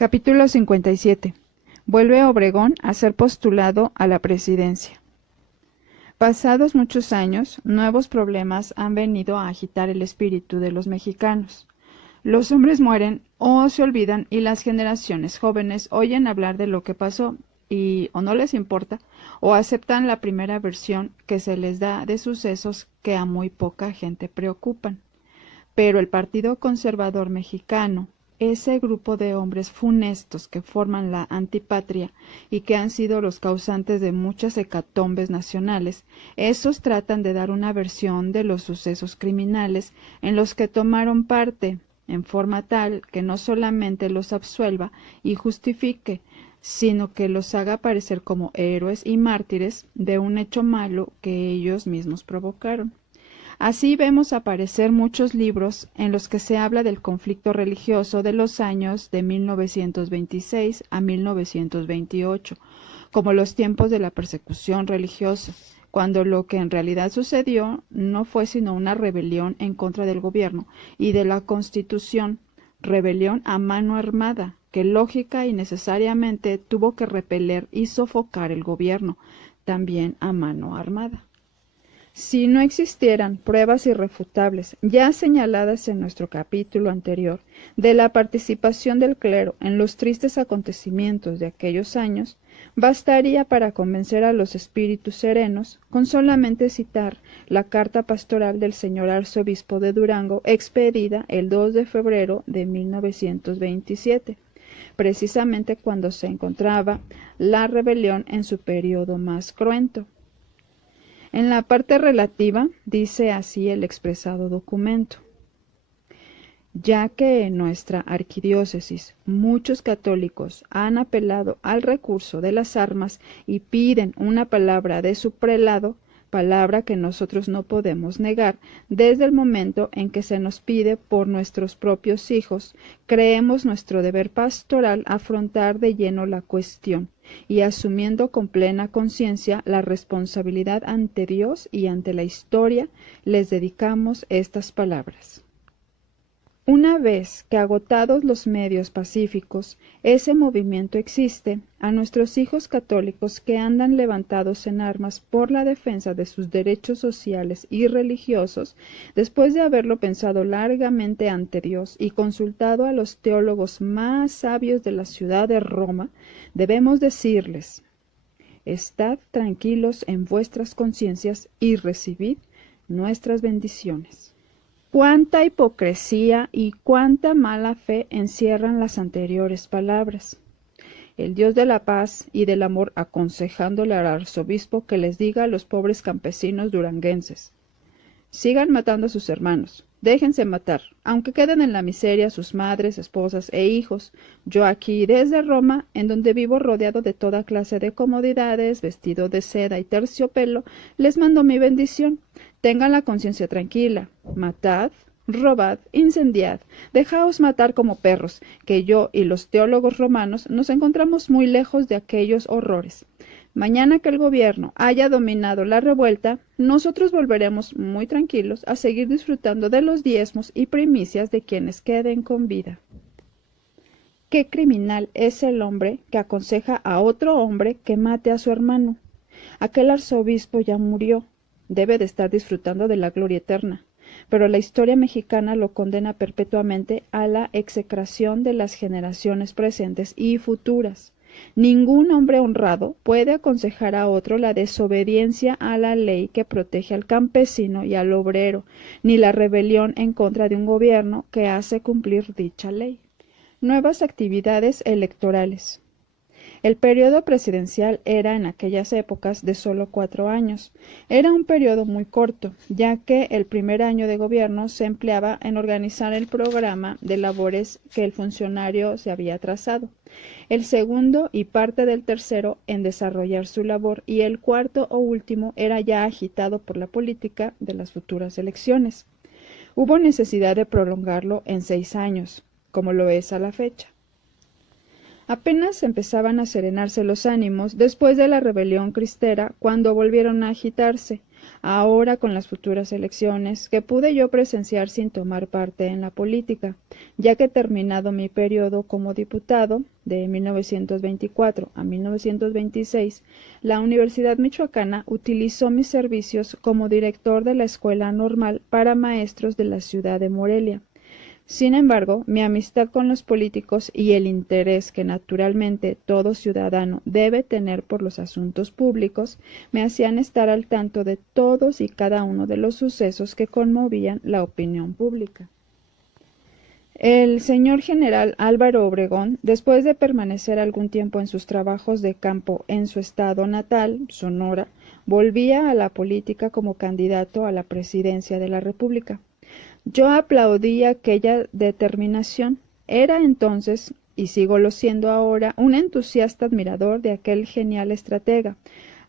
Capítulo 57. Vuelve Obregón a ser postulado a la presidencia. Pasados muchos años, nuevos problemas han venido a agitar el espíritu de los mexicanos. Los hombres mueren o se olvidan y las generaciones jóvenes oyen hablar de lo que pasó y o no les importa o aceptan la primera versión que se les da de sucesos que a muy poca gente preocupan. Pero el Partido Conservador Mexicano, ese grupo de hombres funestos que forman la antipatria y que han sido los causantes de muchas hecatombes nacionales, esos tratan de dar una versión de los sucesos criminales en los que tomaron parte, en forma tal que no solamente los absuelva y justifique, sino que los haga parecer como héroes y mártires de un hecho malo que ellos mismos provocaron. Así vemos aparecer muchos libros en los que se habla del conflicto religioso de los años de 1926 a 1928, como los tiempos de la persecución religiosa, cuando lo que en realidad sucedió no fue sino una rebelión en contra del gobierno y de la Constitución, rebelión a mano armada, que lógica y necesariamente tuvo que repeler y sofocar el gobierno, también a mano armada. Si no existieran pruebas irrefutables, ya señaladas en nuestro capítulo anterior, de la participación del clero en los tristes acontecimientos de aquellos años, bastaría para convencer a los espíritus serenos con solamente citar la carta pastoral del señor arzobispo de Durango expedida el 2 de febrero de 1927, precisamente cuando se encontraba la rebelión en su periodo más cruento. En la parte relativa, dice así el expresado documento: ya que en nuestra arquidiócesis muchos católicos han apelado al recurso de las armas y piden una palabra de su prelado, palabra que nosotros no podemos negar, desde el momento en que se nos pide por nuestros propios hijos, creemos nuestro deber pastoral afrontar de lleno la cuestión, y asumiendo con plena conciencia la responsabilidad ante Dios y ante la historia, les dedicamos estas palabras. Una vez que agotados los medios pacíficos, ese movimiento existe, a nuestros hijos católicos que andan levantados en armas por la defensa de sus derechos sociales y religiosos, después de haberlo pensado largamente ante Dios y consultado a los teólogos más sabios de la ciudad de Roma, debemos decirles: estad tranquilos en vuestras conciencias y recibid nuestras bendiciones. Cuánta hipocresía y cuánta mala fe encierran las anteriores palabras. El Dios de la paz y del amor aconsejándole al arzobispo que les diga a los pobres campesinos duranguenses: sigan matando a sus hermanos, déjense matar, aunque queden en la miseria sus madres, esposas e hijos. Yo aquí desde Roma, en donde vivo rodeado de toda clase de comodidades, vestido de seda y terciopelo, les mando mi bendición. Tengan la conciencia tranquila, matad, robad, incendiad, dejaos matar como perros, que yo y los teólogos romanos nos encontramos muy lejos de aquellos horrores. Mañana que el gobierno haya dominado la revuelta, nosotros volveremos muy tranquilos a seguir disfrutando de los diezmos y primicias de quienes queden con vida. ¿Qué criminal es el hombre que aconseja a otro hombre que mate a su hermano? Aquel arzobispo ya murió, debe de estar disfrutando de la gloria eterna, pero la historia mexicana lo condena perpetuamente a la execración de las generaciones presentes y futuras. Ningún hombre honrado puede aconsejar a otro la desobediencia a la ley que protege al campesino y al obrero, ni la rebelión en contra de un gobierno que hace cumplir dicha ley. Nuevas actividades electorales. El periodo presidencial era en aquellas épocas de solo 4 años. Era un periodo muy corto, ya que el primer año de gobierno se empleaba en organizar el programa de labores que el funcionario se había trazado, el segundo y parte del tercero en desarrollar su labor, y el cuarto o último era ya agitado por la política de las futuras elecciones. Hubo necesidad de prolongarlo en 6 años, como lo es a la fecha. Apenas empezaban a serenarse los ánimos después de la rebelión cristera cuando volvieron a agitarse, ahora con las futuras elecciones, que pude yo presenciar sin tomar parte en la política, ya que terminado mi periodo como diputado, de 1924 a 1926, la Universidad Michoacana utilizó mis servicios como director de la Escuela Normal para Maestros de la ciudad de Morelia. Sin embargo, mi amistad con los políticos y el interés que naturalmente todo ciudadano debe tener por los asuntos públicos me hacían estar al tanto de todos y cada uno de los sucesos que conmovían la opinión pública. El señor general Álvaro Obregón, después de permanecer algún tiempo en sus trabajos de campo en su estado natal, Sonora, volvía a la política como candidato a la presidencia de la República. Yo aplaudí aquella determinación. Era entonces, y sigo lo siendo ahora, un entusiasta admirador de aquel genial estratega,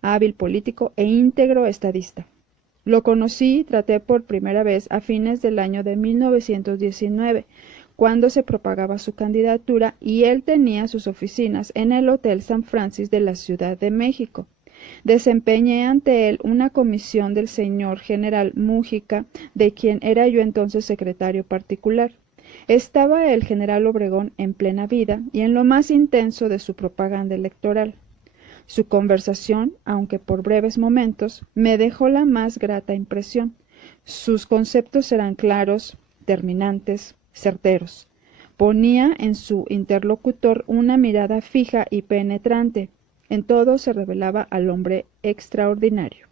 hábil político e íntegro estadista. Lo conocí y traté por primera vez a fines del año de 1919, cuando se propagaba su candidatura y él tenía sus oficinas en el Hotel San Francis de la Ciudad de México. Desempeñé ante él una comisión del señor general Mújica, de quien era yo entonces secretario particular. Estaba el general Obregón en plena vida y en lo más intenso de su propaganda electoral. Su conversación, aunque por breves momentos, me dejó la más grata impresión. Sus conceptos eran claros, terminantes, certeros. Ponía en su interlocutor una mirada fija y penetrante. En todo se revelaba al hombre extraordinario.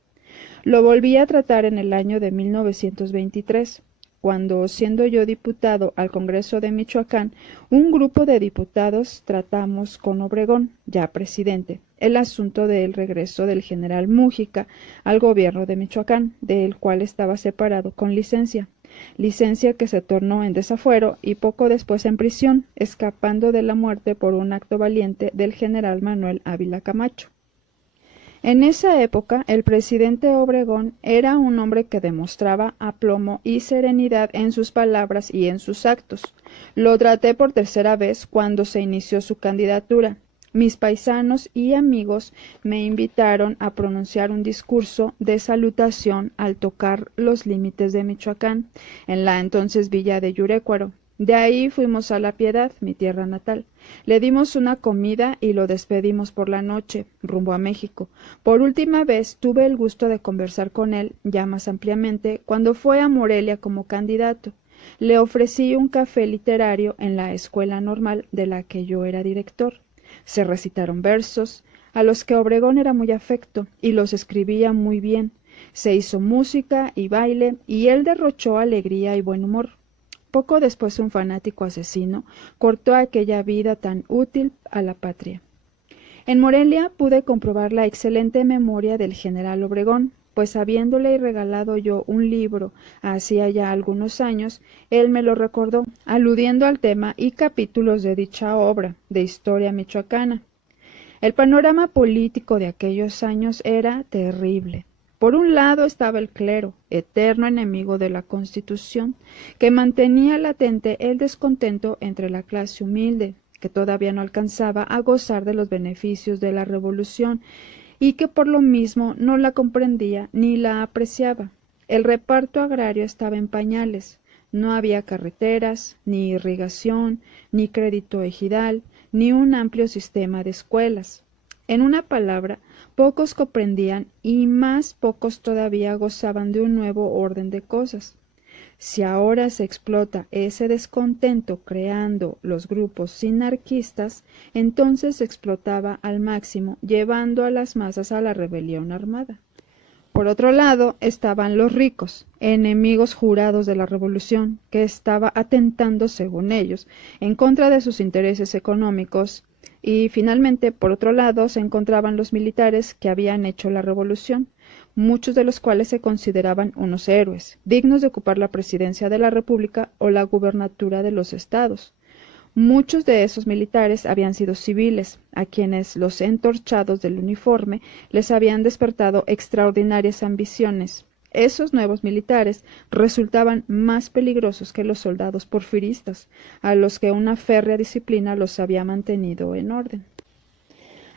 Lo volví a tratar en el año de 1923, cuando, siendo yo diputado al Congreso de Michoacán, un grupo de diputados tratamos con Obregón, ya presidente, el asunto del regreso del general Mújica al gobierno de Michoacán, del cual estaba separado con licencia que se tornó en desafuero y poco después en prisión, escapando de la muerte por un acto valiente del general Manuel Ávila Camacho. En esa época, el presidente Obregón era un hombre que demostraba aplomo y serenidad en sus palabras y en sus actos. Lo traté por tercera vez cuando se inició su candidatura. Mis paisanos y amigos me invitaron a pronunciar un discurso de salutación al tocar los límites de Michoacán, en la entonces villa de Yurécuaro. De ahí fuimos a La Piedad, mi tierra natal. Le dimos una comida y lo despedimos por la noche, rumbo a México. Por última vez tuve el gusto de conversar con él, ya más ampliamente, cuando fue a Morelia como candidato. Le ofrecí un café literario en la escuela normal de la que yo era director. Se recitaron versos, a los que Obregón era muy afecto, y los escribía muy bien. Se hizo música y baile, y él derrochó alegría y buen humor. Poco después un fanático asesino cortó aquella vida tan útil a la patria. En Morelia pude comprobar la excelente memoria del general Obregón, pues habiéndole regalado yo un libro hacía ya algunos años, él me lo recordó, aludiendo al tema y capítulos de dicha obra de historia michoacana. El panorama político de aquellos años era terrible. Por un lado estaba el clero, eterno enemigo de la Constitución, que mantenía latente el descontento entre la clase humilde, que todavía no alcanzaba a gozar de los beneficios de la Revolución, y que por lo mismo no la comprendía ni la apreciaba. El reparto agrario estaba en pañales, no había carreteras, ni irrigación, ni crédito ejidal, ni un amplio sistema de escuelas. En una palabra, pocos comprendían y más pocos todavía gozaban de un nuevo orden de cosas. Si ahora se explota ese descontento creando los grupos sinarquistas, entonces se explotaba al máximo, llevando a las masas a la rebelión armada. Por otro lado estaban los ricos, enemigos jurados de la revolución, que estaba atentando, según ellos, en contra de sus intereses económicos, y finalmente, por otro lado, se encontraban los militares que habían hecho la revolución, muchos de los cuales se consideraban unos héroes, dignos de ocupar la presidencia de la República o la gubernatura de los estados. Muchos de esos militares habían sido civiles, a quienes los entorchados del uniforme les habían despertado extraordinarias ambiciones. Esos nuevos militares resultaban más peligrosos que los soldados porfiristas, a los que una férrea disciplina los había mantenido en orden.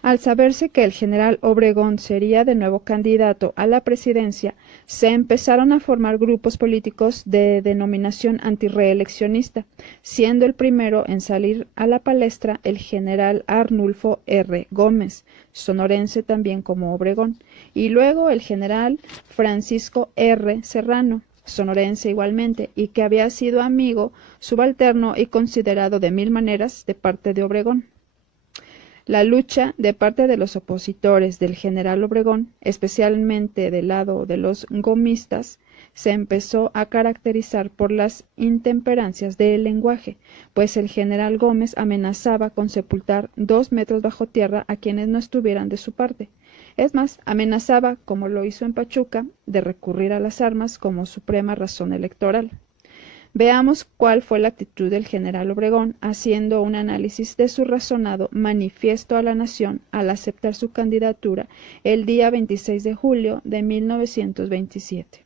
Al saberse que el general Obregón sería de nuevo candidato a la presidencia, se empezaron a formar grupos políticos de denominación antirreeleccionista, siendo el primero en salir a la palestra el general Arnulfo R. Gómez, sonorense también como Obregón, y luego el general Francisco R. Serrano, sonorense igualmente, y que había sido amigo, subalterno y considerado de mil maneras de parte de Obregón. La lucha de parte de los opositores del general Obregón, especialmente del lado de los gomistas, se empezó a caracterizar por las intemperancias del lenguaje, pues el general Gómez amenazaba con sepultar 2 metros bajo tierra a quienes no estuvieran de su parte. Es más, amenazaba, como lo hizo en Pachuca, de recurrir a las armas como suprema razón electoral. Veamos cuál fue la actitud del general Obregón, haciendo un análisis de su razonado manifiesto a la nación al aceptar su candidatura el día 26 de julio de 1927.